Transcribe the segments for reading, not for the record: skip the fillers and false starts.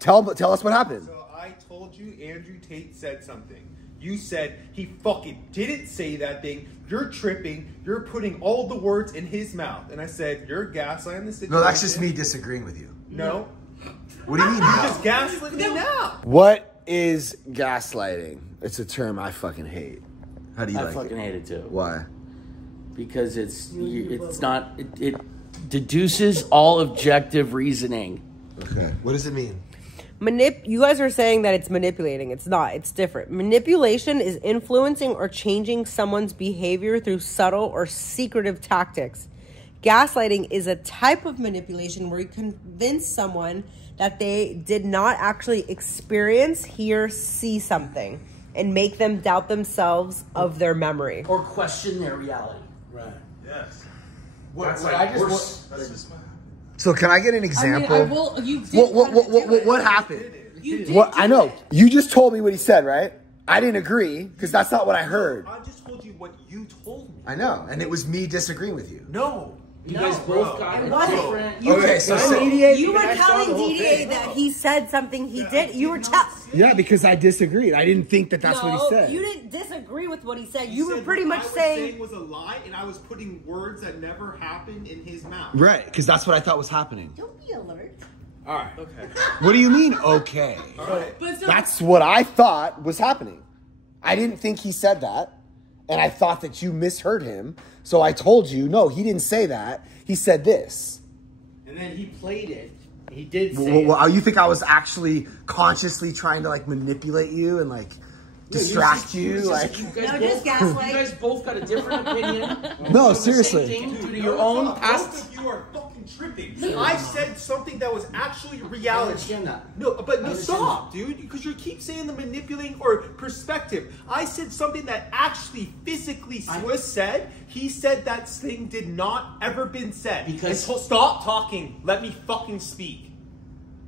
Tell us what happened. So I told you Andrew Tate said something. You said he fucking didn't say that thing. You're tripping. You're putting all the words in his mouth. And I said, you're gaslighting the situation. No, that's just me disagreeing with you. No. What do you mean? You're just gaslighting me now. What is gaslighting? It's a term I fucking hate. How do you like it? I fucking hate it too. Why? Because it deduces all objective reasoning. Okay. What does it mean? You guys are saying that it's manipulating. It's not. It's different. Manipulation is influencing or changing someone's behavior through subtle or secretive tactics. Gaslighting is a type of manipulation where you convince someone that they did not actually experience, hear, see something, and make them doubt themselves of their memory. Or question their reality. Right. Yes. So can I get an example? I mean, What happened? I know. You just told me what he said, right? I didn't agree because that's not what I heard. I just told you what you told me. I know, and it was me disagreeing with you. No. You guys both got it different. Okay, so You were telling DDA that he said something he did. You were yeah, because I disagreed. I didn't think that's what he said. You didn't disagree with what he said. You were said pretty what much I was saying was a lie, and I was putting words that never happened in his mouth. Right, because that's what I thought was happening. Don't be alert. All right. Okay. What do you mean, okay? All right. That's what I thought was happening. I didn't think he said that, and I thought that you misheard him. So I told you, no, he didn't say that. He said this. And then he played it. He did say well, you think I was actually consciously trying to like manipulate you and like distract you? Just gaslight. You guys both got a different opinion. No, seriously. Same thing due to your own past. Both of you are fucking tripping. I said something that was actually reality. I understand that. No, but no, stop, dude, because you keep saying the manipulating or perspective. I said something that actually physically was said. He said that thing did not ever been said. Because stop talking. Let me fucking speak.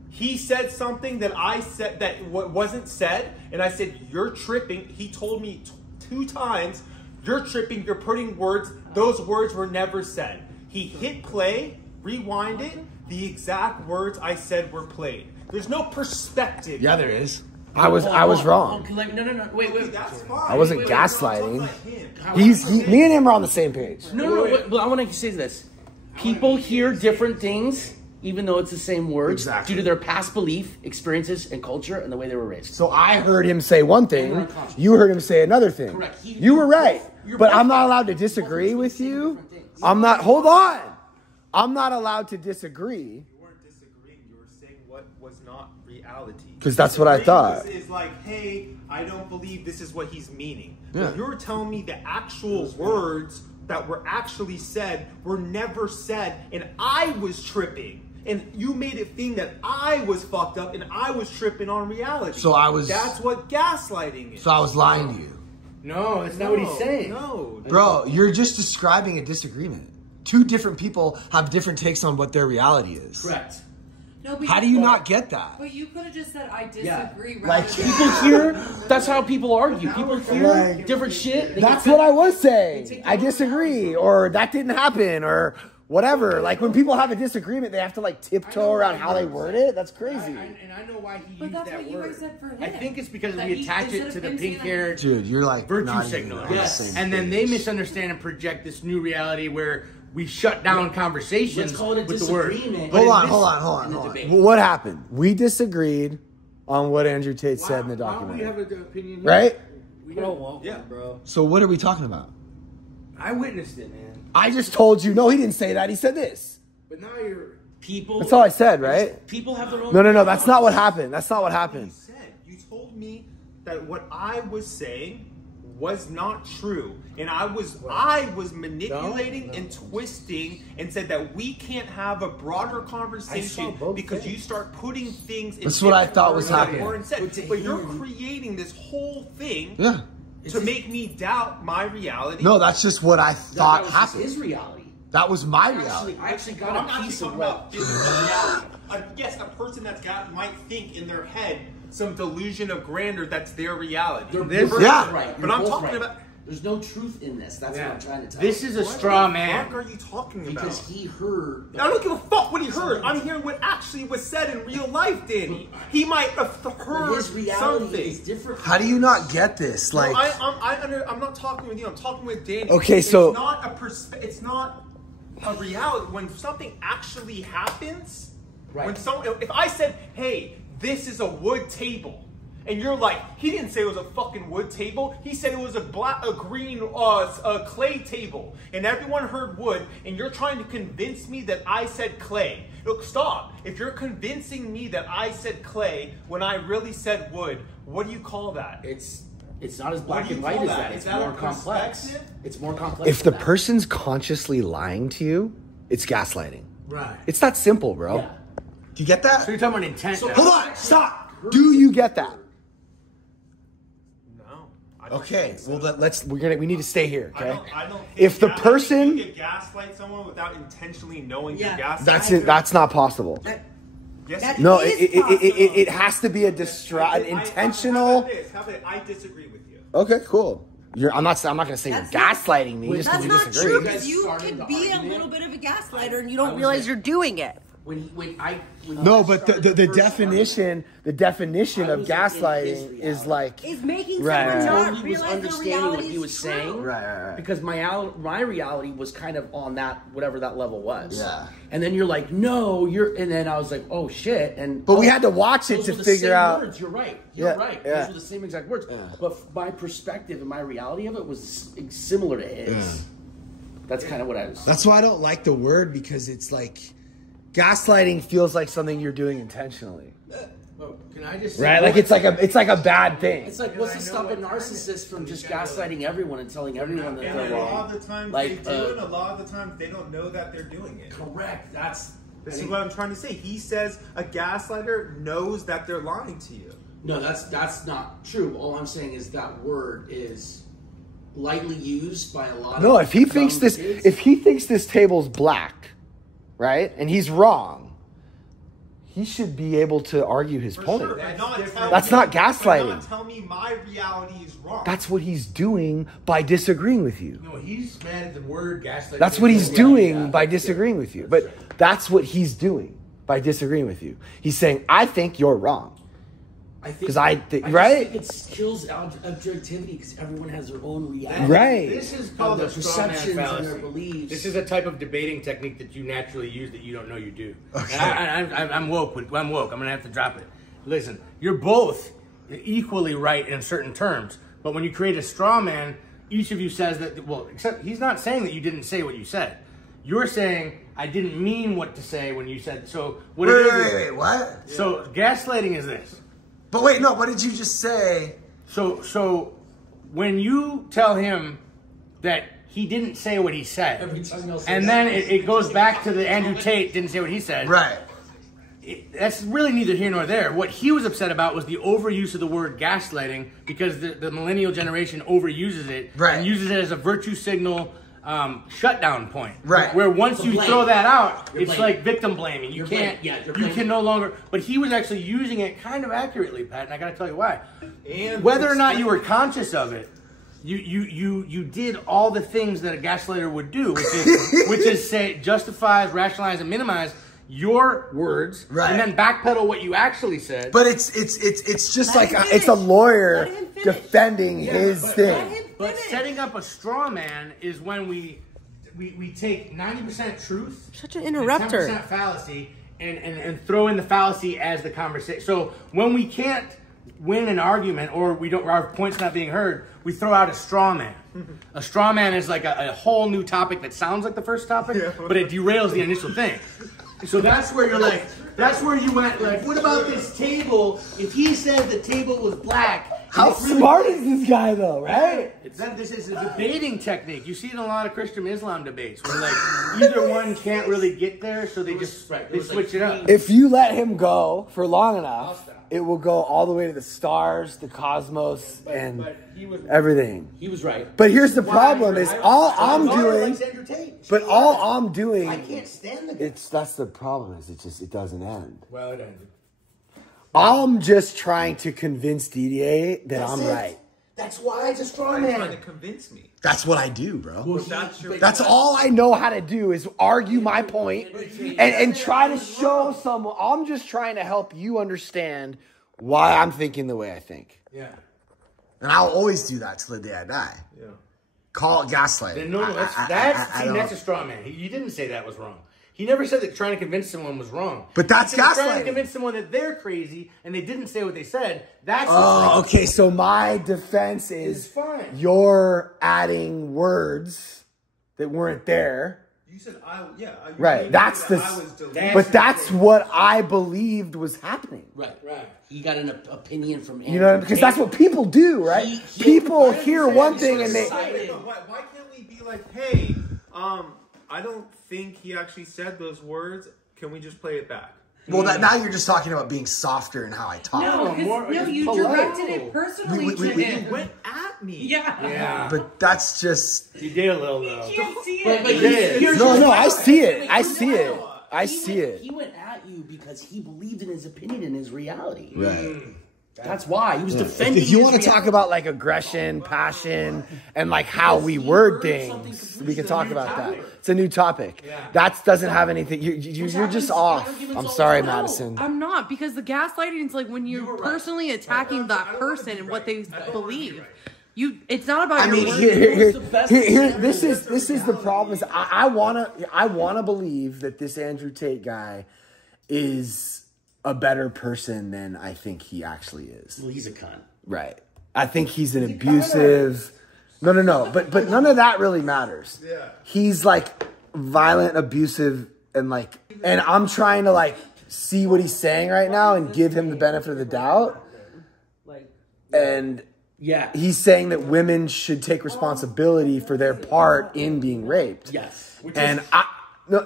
He said something that I said that wasn't said, and I said, you're tripping. He told me 2 times, you're tripping, you're putting words. Those words were never said. He hit play, rewind it. The exact words I said were played. There's no perspective. Yeah, there is. I was wrong. No. Wait. That's fine. I wasn't gaslighting. Me and him are on the same page. No. Well, I want to say this. People hear different things, even though it's the same words, due to their past belief, experiences, and culture, and the way they were raised. So I heard him say one thing, you heard him say another thing. Correct. You were right, but I'm not allowed to disagree with you. I'm not, hold on. I'm not allowed to disagree. You weren't disagreeing. You were saying what was not reality. Because that's what I thought. Is like, hey, I don't believe this is what he's meaning. Yeah. You were telling me the actual words that were actually said were never said, and I was tripping. And you made it think that I was fucked up and I was tripping on reality. So I was... That's what gaslighting is. So I was lying to you. No, that's not what he's saying. No. Bro, you're just describing a disagreement. 2 different people have different takes on what their reality is. Correct. No, but How do you not get that? But you could have just said, I disagree. Like, People hear, that's how people argue. People hear different shit. That's what I was saying. I disagree, or that didn't happen, or whatever. Like, when people have a disagreement, they have to, like, tiptoe around how they word it. That's crazy. And I know why he But used that's that what you word. guys said for him. I think it's because That we he- attach it instead to of the him saying pink-haired Dude, you're like virtue not even signaler. on the Yes. same And then page. they misunderstand and project this new reality where we shut down conversations Let's call it a with the word. disagreement. But Hold in on. in the debate. What happened? We disagreed on what Andrew Tate said in the Why don't we documentary. have an opinion here? Right? We I don't don't. want one, bro. So what are we talking about? I witnessed it, man. I just told you, no, he didn't say that. He said this. But now you're... People. That's all I said, right? People have their own. No. That's not what happened. That's not what happened. You said, you told me that what I was saying was not true, and I was manipulating and twisting, and said that we can't have a broader conversation because you start putting things. That's what I thought was happening. But you're creating this whole thing Yeah. to make me doubt my reality. No, that's just what I thought That was happened. his reality. That was my reality. I actually got I'm a not piece talking of about physical reality. Yes, a person that's got might think in their head some delusion of grandeur that's their reality. They're Yeah. right. But I'm talking about There's no truth in this. That's what I'm trying to tell This you. is a straw man. What are you talking about? Because he heard. I don't give a fuck what he heard. I'm hearing what actually was said in real life, Danny. He might have heard his reality something. is different. How do you not get this? Like, No, I'm not talking with you. I'm talking with Danny. Okay, so- it's not a reality. When something actually happens, Right. if I said, "Hey, this is a wood table," and you're like, "He didn't say it was a fucking wood table. He said it was a green clay table," and everyone heard wood, and you're trying to convince me that I said clay. Look, stop. If you're convincing me that I said clay when I really said wood, what do you call that? It's not as black do you and white call as that? that. Is It's that more a complex. perspective? It's more complex. if the than that. person's consciously lying to you, it's gaslighting. Right. It's that simple, bro. Yeah. Do you get that? So you're talking about intent now. Hold on, stop. Do you get that? No. I don't Okay, think so. well we need to stay here, okay? I don't think If the I think person- you could gaslight someone without intentionally knowing Yeah. you're gaslighting. That's it. That's not possible. Yes, That- it No, It it, is it has to be a intentional. How about I disagree with you? Okay, cool. I'm not gonna say you're That's not- gaslighting me just That's because we not disagree. true guys because you started could the be a argument. little bit of a gaslighter and you don't realize you're doing it. When No, you but started the first definition argument, I of was in gaslighting his is like Is making Right, someone right. not totally was realize their understanding what reality he is was true. saying. Right. Because my reality was kind of on that whatever that level was. Yeah. And then you're like, no, and then I was like, oh shit. And But we had to watch it those to were the figure same out. Words. You're right. You're Yeah, right. yeah. Those were the same exact words. Yeah. But my perspective and my reality of it was similar to his. Yeah. That's kind of what I was. That's why I don't like the word, because it's like gaslighting feels like something you're doing intentionally. Well, can I just say Right? Like it's like a bad thing. It's like, what's to stop a narcissist from just gaslighting everyone and telling everyone that And they're a wrong? lot of the times Like, they do, and a lot of the times they don't know that they're doing it. Correct. This is what I'm trying to say. He says a gaslighter knows that they're lying to you. No, that's not true. All I'm saying is that word is lightly used by a lot of No, if he thinks young this kids. if he thinks this table's black, right? And he's wrong, he should be able to argue his point. Sure, but not That's not gaslighting. But not tell me my reality is wrong. That's what he's doing by disagreeing with you. No, he's mad at the word gaslighting. That's what he's doing by disagreeing with you. But that's what he's doing by disagreeing with you. He's saying, I think you're wrong. I think 'Cause I right? just think it kills objectivity because everyone has their own reality. Right. This is Of called their a straw man perceptions and their fallacy. beliefs. This is a type of debating technique that you naturally use that you don't know you do. Okay. And I'm woke. I'm woke. I'm gonna have to drop it. Listen, you're both equally right in certain terms, but when you create a straw man, each of you says that. Well, except he's not saying that you didn't say what you said. You're saying I didn't mean what to say when you said. So what it is? what? So gaslighting is this. But wait, no, what did you just say? So when you tell him that he didn't say what he said, Every time else and says then that. it goes back to the Andrew Tate didn't say what he said. Right. That's really neither here nor there. What he was upset about was the overuse of the word gaslighting because the millennial generation overuses it Right. and uses it as a virtue signal shutdown point. Right. Where once It's a you blame. throw that out, You're it's blaming. like victim blaming. You You're can't. blaming. Yeah, you're you blaming. can no longer. But he was actually using it kind of accurately, Pat, and I got to tell you why. And Whether or not you were conscious of it, you did all the things that a gaslighter would do, which is say justifies, rationalize, and minimize your words, Right. and then backpedal what you actually said. But it's just Let like him it's a finish. lawyer Let him finish. defending his but- thing. Let him But finish. setting up a straw man is when we take 90% truth, Such an and interrupter. 10% fallacy, and throw in the fallacy as the conversation. So when we can't win an argument or our point's not being heard, we throw out a straw man. A straw man is like a whole new topic that sounds like the first topic, but it derails the initial thing. So that's where you're like, that's where you went like, what about this table? If he said the table was black, How it's really- smart is this guy though, right? This is a debating technique. You see it in a lot of Christian Islam debates where like either one can't really get there, so they just they switch it up. If you let him go for long enough, it will go all the way to the stars, the cosmos, and everything. He was right. But here's the problem: is all I'm doing. Andrew Tate. But all I'm doing. I can't stand the guy. That's the problem. Is it doesn't end. Well, it ends. I'm just trying to convince DDA that I'm right. That's why it's a straw Trying to man. convince me. That's what I do, bro. Well, that's all I know how to do is argue my point and try to show someone. I'm just trying to help you understand why I'm thinking the way I think. Yeah. And I'll always do that till the day I die. Yeah. Call it gaslighting. No, that's a straw man. He didn't say that was wrong. He never said that trying to convince someone was wrong. But that's He said trying gaslighting. to convince someone that they're crazy and they didn't say what they said. That's what's wrong. Okay, so my defense is It's fine. you're adding words that weren't there. You said Right. That's but that's what I believed was happening. Right. He got an opinion from Andrew. You know, because that's what people do, right? People hear one thing and they. Why can't we be like, hey, I don't think he actually said those words. Can we just play it back? Well, now you're just talking about being softer in how I talk. No, you directed it personally to him. You went at me. Yeah. But that's just. You did a little, though. You can't see But it. No, I see it. I see it. I see it. He went at you because he believed in his opinion and his reality. Right. That's why he was defending. If you want to talk about like aggression, passion, and like how we word things, we can talk about that. It's a new topic. That doesn't have anything. You're just off. I'm sorry, Madison. I'm not, because the gaslighting is like when you're personally attacking that person and what they believe. It's not about your words. This is the problem. Is I wanna believe that this Andrew Tate guy is a better person than I think he actually is. Well, he's a cunt. Right. I think he's an abusive. No. But none of that really matters. Yeah. He's like violent, abusive, and I'm trying to like see what he's saying right now and give him the benefit of the doubt. And yeah, he's saying that women should take responsibility for their part in being raped. Yes. And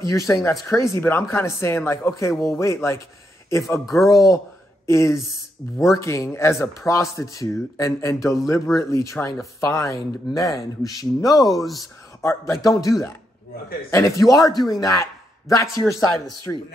you're saying that's crazy, but I'm kind of saying like, okay, well, wait, like if a girl is working as a prostitute and deliberately trying to find men who she knows are like, don't do that. Okay, so and if you are doing that, that's your side of the street.